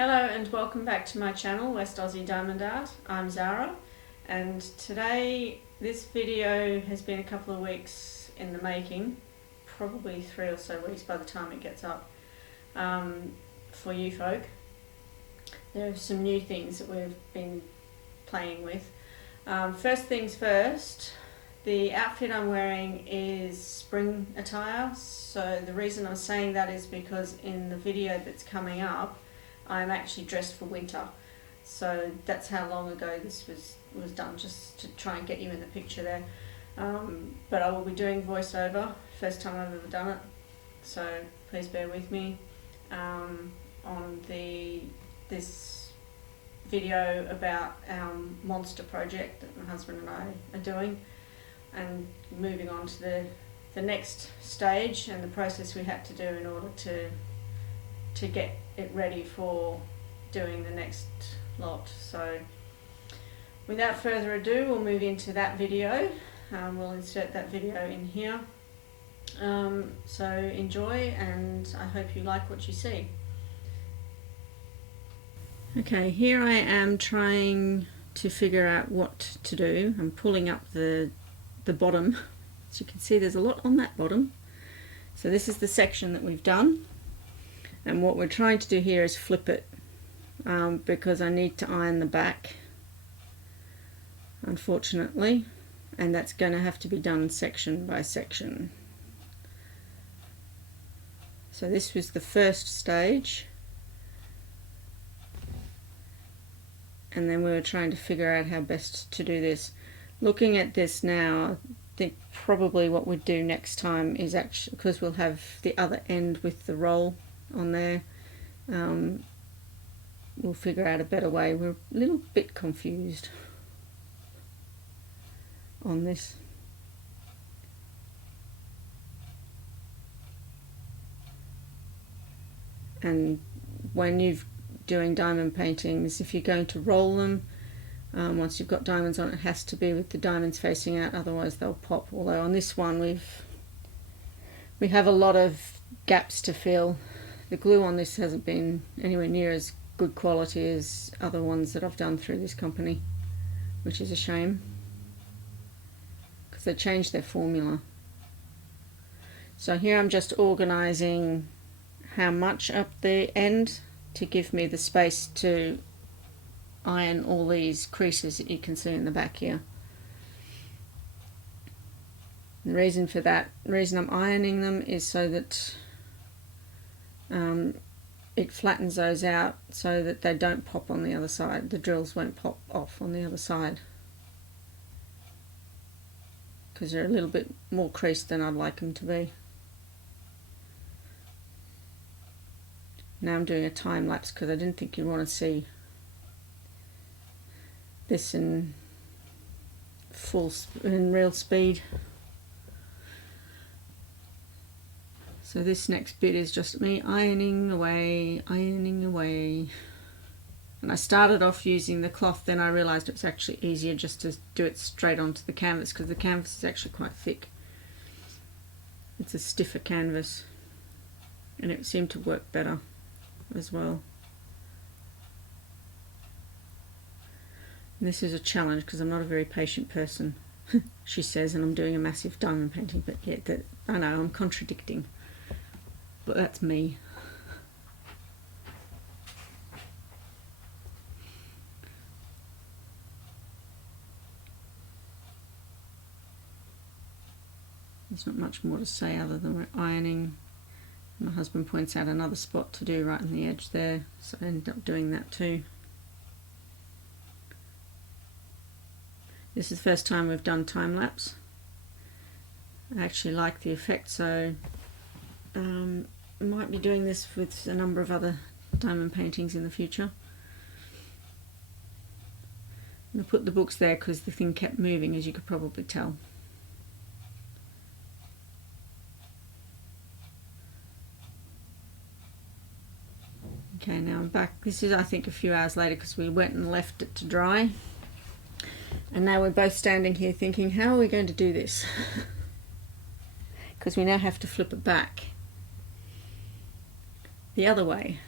Hello and welcome back to my channel, West Aussie Diamond Art. I'm Zara, and today this video has been a couple of weeks in the making, probably 3 or so weeks by the time it gets up for you folk. There are some new things that we've been playing with. First things first, the outfit I'm wearing is spring attire, so the reason I'm saying that is because in the video that's coming up I'm actually dressed for winter, so that's how long ago this was done, just to try and get you in the picture there. But I will be doing voiceover, first time I've ever done it, so please bear with me on this video about our monster project that my husband and I are doing, and moving on to the next stage and the process we had to do in order to get it ready for doing the next lot. So without further ado, we'll move into that video. We'll insert that video in here. So enjoy, and I hope you like what you see. Okay, here I am trying to figure out what to do. I'm pulling up the bottom. As you can see, there's a lot on that bottom. So this is the section that we've done, and what we're trying to do here is flip it because I need to iron the back, unfortunately, and that's going to have to be done section by section. So this was the first stage, and then we were trying to figure out how best to do this. Looking at this now, I think probably what we'd do next time is actually, because we'll have the other end with the roll on there, we'll figure out a better way. We're a little bit confused on this. And when you're doing diamond paintings, if you're going to roll them, once you've got diamonds on it, has to be with the diamonds facing out, otherwise they'll pop. Although on this one we have a lot of gaps to fill. The glue on this hasn't been anywhere near as good quality as other ones that I've done through this company, which is a shame because they changed their formula. So here I'm just organising how much up the end to give me the space to iron all these creases that you can see in the back here. The reason for that, the reason I'm ironing them is so that it flattens those out so that they don't pop on the other side. The drills won't pop off on the other side because they're a little bit more creased than I'd like them to be. Now I'm doing a time lapse because I didn't think you'd want to see this in real speed. So this next bit is just me ironing away. And I started off using the cloth, then I realised it was actually easier just to do it straight onto the canvas because the canvas is actually quite thick. It's a stiffer canvas, and it seemed to work better as well. And this is a challenge because I'm not a very patient person, she says, and I'm doing a massive diamond painting, but yet I know I'm contradicting. But that's me. There's not much more to say other than we're ironing. My husband points out another spot to do right on the edge there, so I ended up doing that too. This is the first time we've done time lapse. I actually like the effect, so I might be doing this with a number of other diamond paintings in the future. And I put the books there because the thing kept moving, as you could probably tell. Okay, now I'm back. This is, I think, a few hours later because we went and left it to dry. And now we're both standing here thinking, how are we going to do this? Because we now have to flip it back the other way.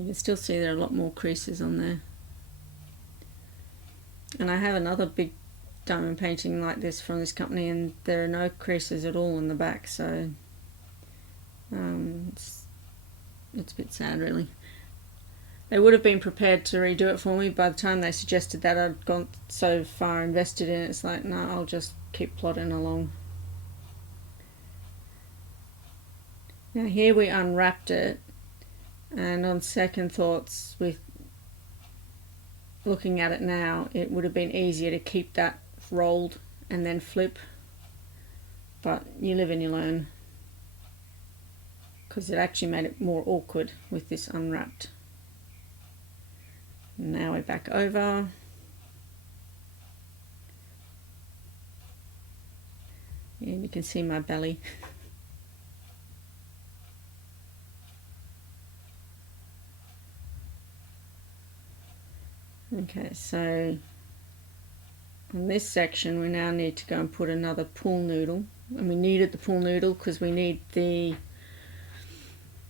You can still see there are a lot more creases on there. And I have another big diamond painting like this from this company, and there are no creases at all in the back, so it's a bit sad really. They would have been prepared to redo it for me. By the time they suggested that, I'd gone so far invested in it, it's like, no, I'll just keep plodding along. Now here we unwrapped it, and on second thoughts, with looking at it now, it would have been easier to keep that rolled and then flip, but you live and you learn, because it actually made it more awkward with this unwrapped. Now we're back over. And you can see my belly. Okay, so on this section we now need to go and put another pool noodle, and we needed the pool noodle because we need the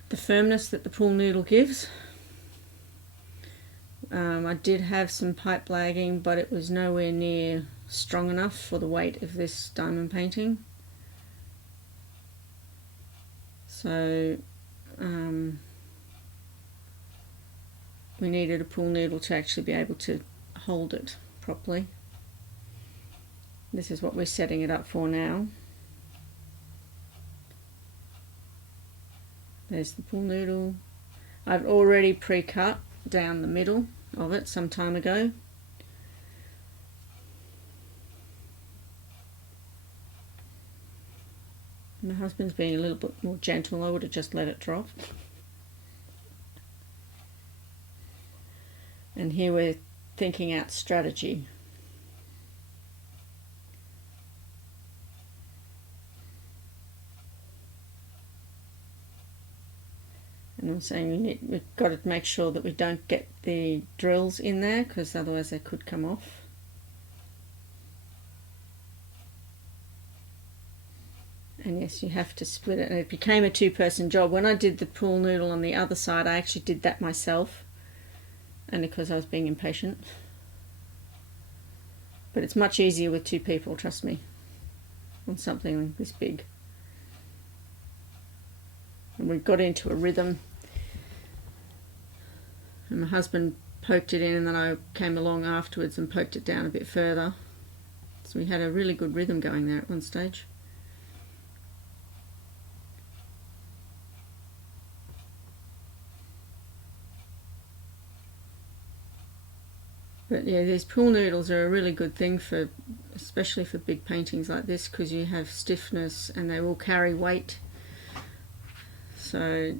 firmness that the pool noodle gives. I did have some pipe lagging, but it was nowhere near strong enough for the weight of this diamond painting. So we needed a pool noodle to actually be able to hold it properly. This is what we're setting it up for now. There's the pool noodle. I've already pre-cut down the middle of it some time ago. My husband's being a little bit more gentle. I would have just let it drop. And here we're thinking out strategy. And I'm saying we've got to make sure that we don't get the drills in there, because otherwise they could come off. And yes, you have to split it. And it became a two-person job. When I did the pool noodle on the other side, I actually did that myself, only because I was being impatient. But it's much easier with two people, trust me, on something this big. And we got into a rhythm. And my husband poked it in, and then I came along afterwards and poked it down a bit further. So we had a really good rhythm going there at one stage. But yeah, these pool noodles are a really good thing for, especially for big paintings like this, because you have stiffness and they will carry weight. So,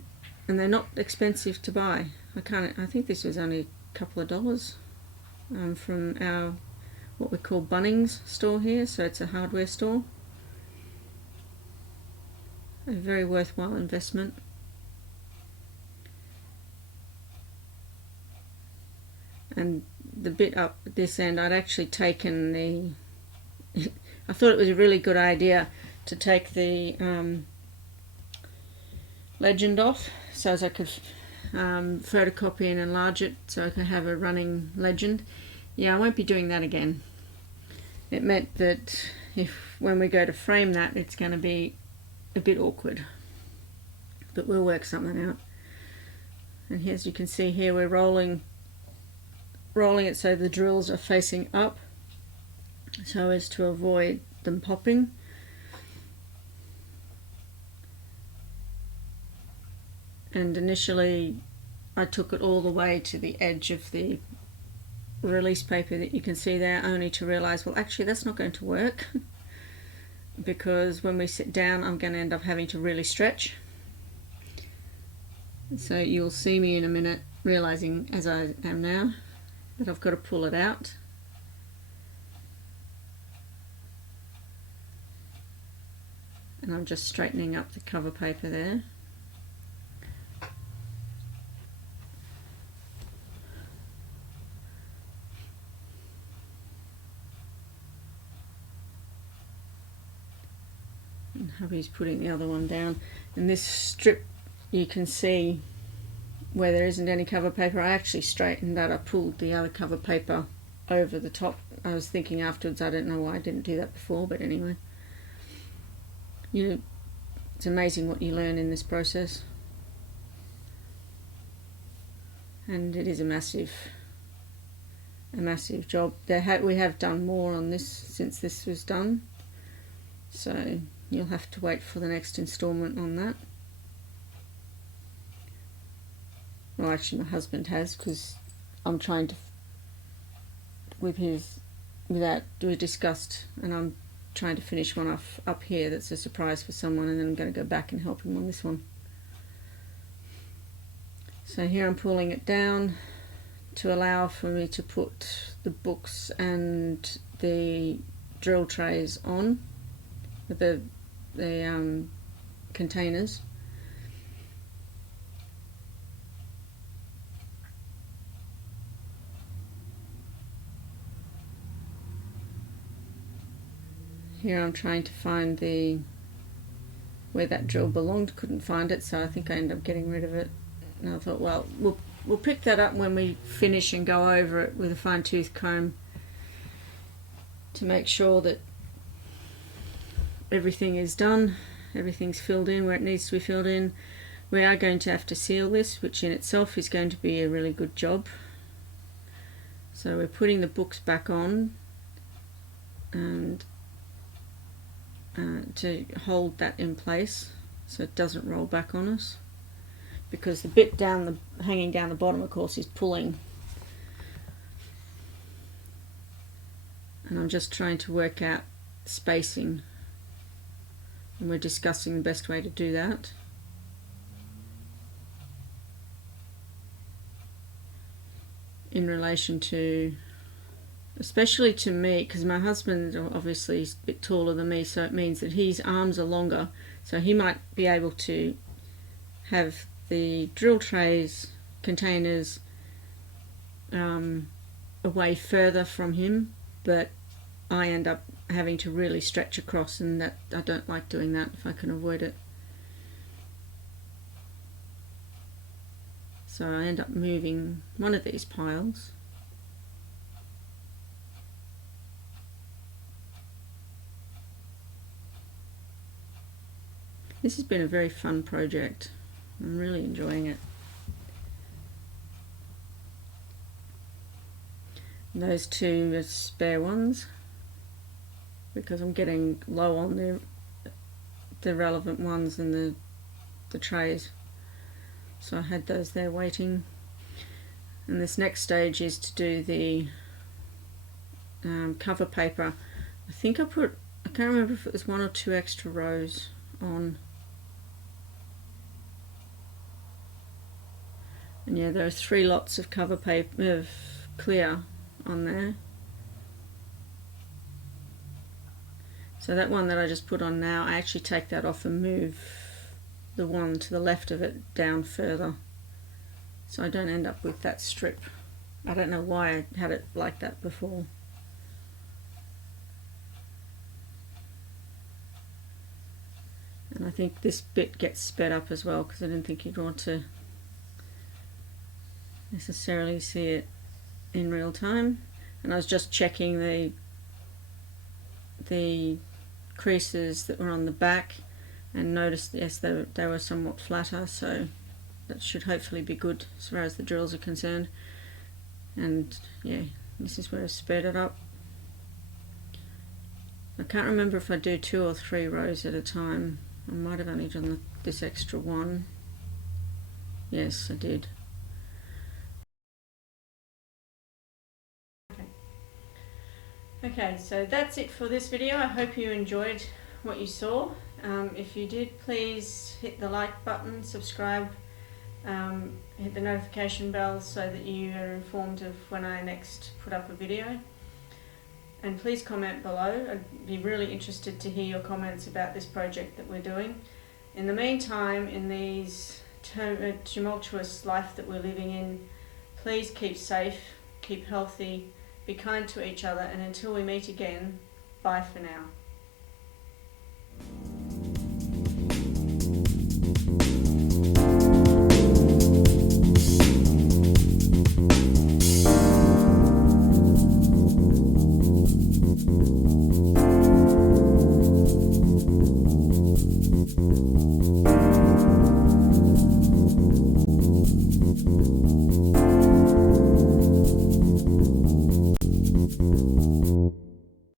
and they're not expensive to buy. I think this was only a couple of dollars from our, what we call Bunnings store here, so it's a hardware store. A very worthwhile investment. And the bit up at this end, I'd actually taken the I thought it was a really good idea to take the legend off, so as I could photocopy and enlarge it so I could have a running legend. Yeah, I won't be doing that again. It meant that when we go to frame that, it's going to be a bit awkward, but we'll work something out. And as you can see here, we're rolling it so the drills are facing up, so as to avoid them popping. And initially I took it all the way to the edge of the release paper that you can see there, only to realize, well, actually that's not going to work because when we sit down I'm going to end up having to really stretch. So you'll see me in a minute realizing, as I am now, that I've got to pull it out. And I'm just straightening up the cover paper there. And hubby's putting the other one down. And this strip, you can see where there isn't any cover paper, I actually straightened that. I pulled the other cover paper over the top. I was thinking afterwards, I don't know why I didn't do that before, but anyway. It's amazing what you learn in this process. And it is a massive job. We have done more on this since this was done, so you'll have to wait for the next installment on that. Well, actually my husband has, because I'm trying to, we discussed, and I'm trying to finish one off up here that's a surprise for someone, and then I'm going to go back and help him on this one. So here I'm pulling it down to allow for me to put the books and the drill trays on, the containers. Here I'm trying to find where that drill belonged. Couldn't find it, so I think I ended up getting rid of it. And I thought, well, we'll pick that up when we finish and go over it with a fine-tooth comb to make sure that everything is done, everything's filled in where it needs to be filled in. We are going to have to seal this, which in itself is going to be a really good job. So we're putting the books back on, and to hold that in place so it doesn't roll back on us, because the bit hanging down the bottom, of course, is pulling. And I'm just trying to work out spacing, and we're discussing the best way to do that. In relation to, especially to me, because my husband obviously is a bit taller than me, so it means that his arms are longer, so he might be able to have the drill trays, containers away further from him, but I end up having to really stretch across, and that I don't like doing that if I can avoid it. So I end up moving one of these piles. This has been a very fun project. I'm really enjoying it. And those two are spare ones, because I'm getting low on the relevant ones and the trays. So I had those there waiting. And this next stage is to do the cover paper. I think I can't remember if it was 1 or 2 extra rows on. And yeah, there are 3 lots of cover paper of clear on there. So that one that I just put on now, I actually take that off and move the one to the left of it down further, so I don't end up with that strip. I don't know why I had it like that before. And I think this bit gets sped up as well, because I didn't think you'd want to necessarily see it in real time. And I was just checking the creases that were on the back, and noticed, yes, they were somewhat flatter, so that should hopefully be good as far as the drills are concerned. And yeah, this is where I sped it up. I can't remember if I do 2 or 3 rows at a time. I might have only done this extra one. Yes, I did. Okay, so that's it for this video. I hope you enjoyed what you saw. If you did, please hit the like button, subscribe, hit the notification bell so that you are informed of when I next put up a video. And please comment below. I'd be really interested to hear your comments about this project that we're doing. In the meantime, in these tumultuous life that we're living in, please keep safe, keep healthy, be kind to each other, and until we meet again, bye for now.